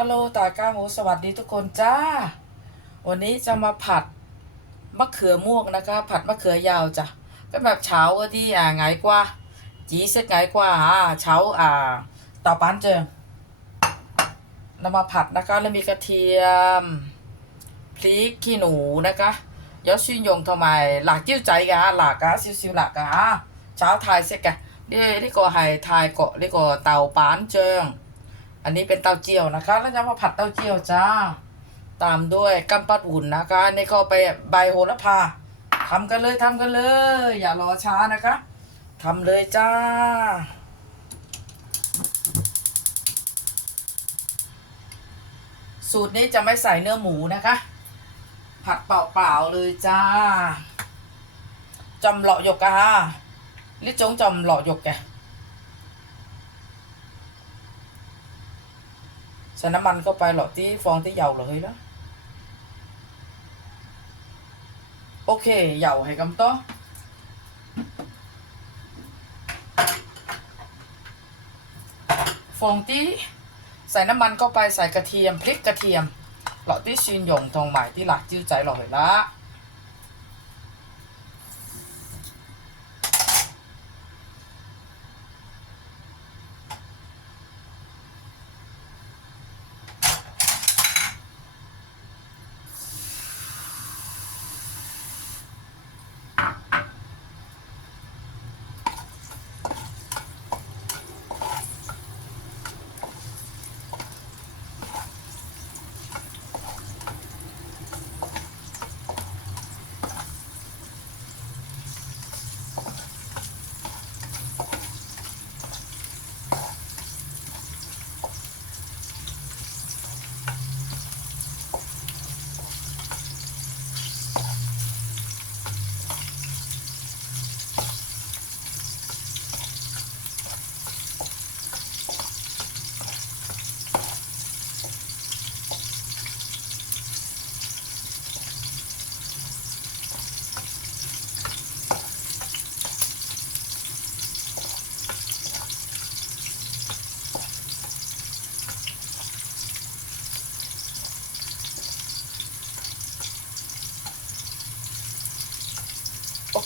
ฮัลโหลตาก้าหมูสวัสดีทุกคนจ้า วันนี้จะมาผัดมะเขือม่วงนะคะ ผัดมะเขือยาวจ้ะเป็นแบบเฉาที่อ่าไงกว่า จีเซ็ตไงกว่าอ่าเฉาอ่าต่อปันเจิเรามาผัดนะคะแล้วมีกระเทียมพริกขี้หนูนะคะยอดชื่นยงทำไมหลักจิ้วใจกัะหลักกะซิวซิวหลักกะเช้าไทยเซ็ตกะเดี๋ยวนี่ก็ไฮไทยก็ะนี่ก็เตาปานเจิง อันนี้เป็นเต้าเจี้ยวนะคะ แล้วจะมาผัดเต้าเจี้ยวจ้า ตามด้วยกำปัดหุ่นนะคะนี่ก็ไปใบโหระพาทำกันเลยทำกันเลย อย่ารอช้านะคะทำเลยจ้า สูตรนี้จะไม่ใส่เนื้อหมูนะคะ ผัดเปล่าๆเลยจ้าจำเหลาะหยกอะฮะลิจงจำเหลาะหยกแก ใส่น้ำมันเข้าไปหรอกที่ฟองที่เหยาเลยแล้วโอเคเหยาให้กำต่อฟองที่ใส่น้ำมันเข้าไปใส่กระเทียมพริกกระเทียมหลอที่ชินหยงทองใหม่ที่หลักจื้อใจหล่อเลยละ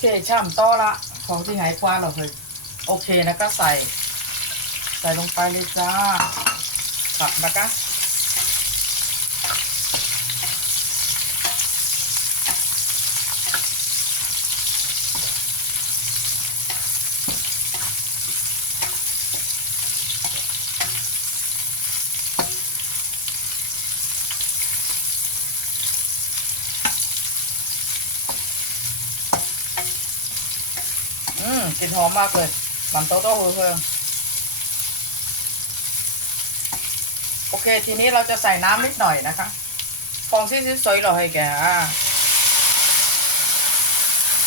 คช่ำต่อละ ของที่ไหนกว่าเราเคยโอเคนะก็ใส่ ใส่ลงไปเลยจ้าผัดนะคะอืม กลิ่นหอมมากเลยมันโตโต้เพิ่มโอเค ทีนี้เราจะใส่น้ำนิดหน่อยนะคะฟองซีซีสวยเราให้แกอะ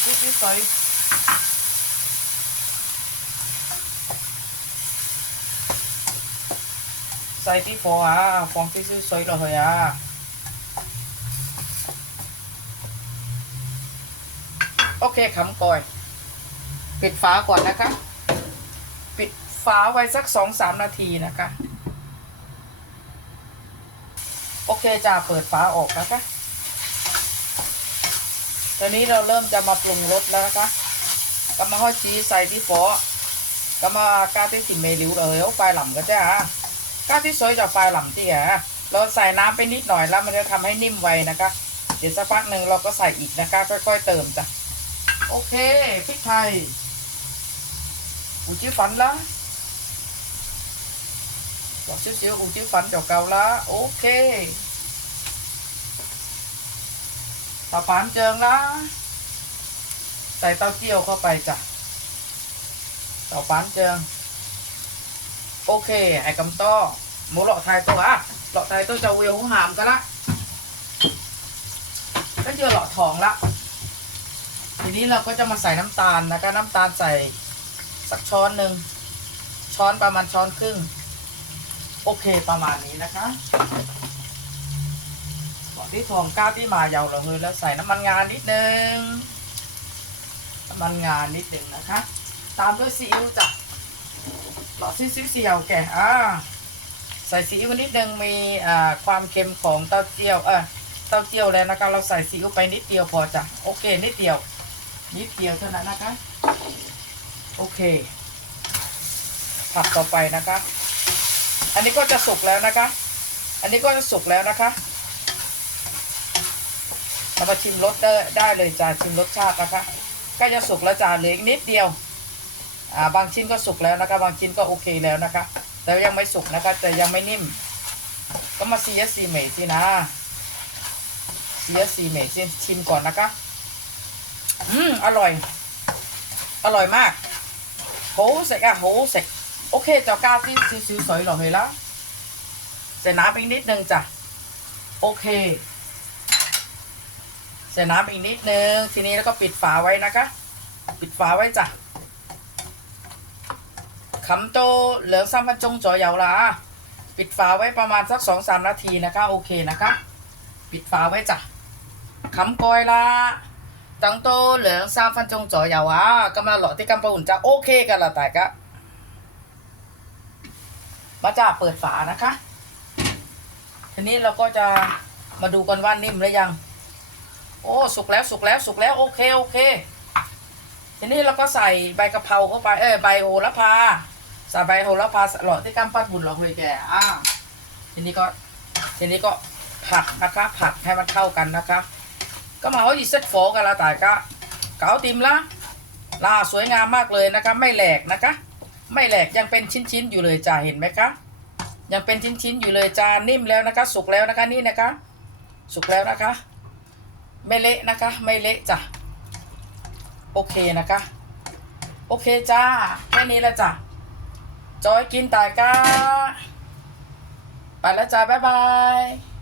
ซีซีสวยใส่ที่ฟองอะฟองซีซีสวยเราให้อะโอเคขำก่อย ปิดฝาก่อนนะคะ ปิดฝาไว้สักสองสามนาทีนะคะ โอเคจ้าเปิดฝาออกนะคะตอนนี้เราเริ่มจะมาปรุงรสแล้วนะคะก็มาห้อยชีใส่ที่ฟอก็มากาที่สิเมลิวเลยเอาไฟหล่ำก็จ้ากาที่สวยจากไฟหล่ำที่อะเราใส่น้ำไปนิดหน่อยแล้วมันจะทำให้นิ่มไวนะคะ เดี๋ยวสักพักหนึ่งเราก็ใส่อีกนะคะ ค่อย ๆ เติมจ้ะ โอเคพริกไทย ủ chiếu phấn lá bỏ xíu xíu ủ chiếu phấn cho cầu lá ok tao phán trơn lá tại tao chiều เข้าไปจ้ะ tao phán trơn ok ไอ้กำต้อหมูหลอดไทยตัวอะหลอดไทยตัวจะเวียวหามกันละก็เจอหลอดทองละ ทีนี้เราก็จะมาใส่น้ำตาลนะคะ น้ำตาลใส่ สักช้อนหนึ่งช้อนประมาณช้อนครึ่ง โอเคประมาณนี้นะคะบอกที่ทองก้าวที่มาเยาวเราเลยแล้วใส่น้ำมันงานนิดนึงน้ำมันงานนิดนึงนะคะ ตามด้วยซีอิ๊วจ้ะหลอดซีซิวเซียวแกอ่าใส่ซีอิ๊วนิดนึงมีอ่าความเค็มของเต้าเจี้ยวเออเต้าเจี้ยวแล้วนะคะเราใส่ซีอิ๊วไปนิดเดียวพอจ้ะโอเคนิดเดียว นิดเดียวเท่านั้นนะคะ โอเค ผัดต่อไปนะคะ อันนี้ก็จะสุกแล้วนะคะ อันนี้ก็จะสุกแล้วนะคะ เรามาชิมรสได้ได้เลยจ้าชิมรสชาตินะคะกล้จะสุกแล้วจ้าเหลืออีกนิดเดียว อ่าบางชิ้นก็สุกแล้วนะคะ บางชิ้นก็โอเคแล้วนะคะ แต่ยังไม่สุกนะคะ แต่ยังไม่นิ่ม ก็มาซีเอสซีเมสินะซีเอสซีเมสิชิมก่อนนะคะ อืมอร่อย อร่อยมาก 好食啊好食 โอเค就加啲少少水落去啦ใส่น้ำอีกนิดนึงจ้ะโอเค ใส่น้ำอีกนิดนึง ทีนี้แล้วก็ปิดฝาไว้นะคะ ปิดฝาไว้จ้ะขำโตเหลือง三分钟左右啦ปิดฝาไว้ประมาณสักสองสามนาทีนะคะ โอเคนะคะ ปิดฝาไว้จ้ะขำกอย啦 等到两三分钟左右啊，咁啊落啲金宝就 OK 噶啦，大家。มาจ้าเปิดฝานะคะ ทีนี้เราก็จะมาดูกันว่านิ่มหรือยัง โอ้ สุกแล้วสุกแล้วสุกแล้วโอเคโอเค ทีนี้เราก็ใส่ใบกะเพราเข้าไป เออใบโหระพา ใส่ใบโหระพาหล่อที่กำปั้นบุญหลอกเลยแกอ่าทีนี้ก็ ทีนี้ก็ผัดนะคะ ผัดให้มันเข้ากันนะคะ ก็มาเอาอีเซ็ตโฟกันละแต่ก็เก๋าติมละลาสวยงามมากเลยนะคะ ไม่แหลกนะคะ ไม่แหลกยังเป็นชิ้นๆอยู่เลยจ้าเห็นไหมคะยังเป็นชิ้นๆอยู่เลยจ้านิ่มแล้วนะคะ สุกแล้วนะคะนี่นะคะ สุกแล้วนะคะ ไม่เละนะคะ ไม่เละจ้ะโอเคนะคะ โอเคจ้าแค่นี้แล้วจ้ะจอยกินตายก้าไปแล้วจ้าบ๊ายบาย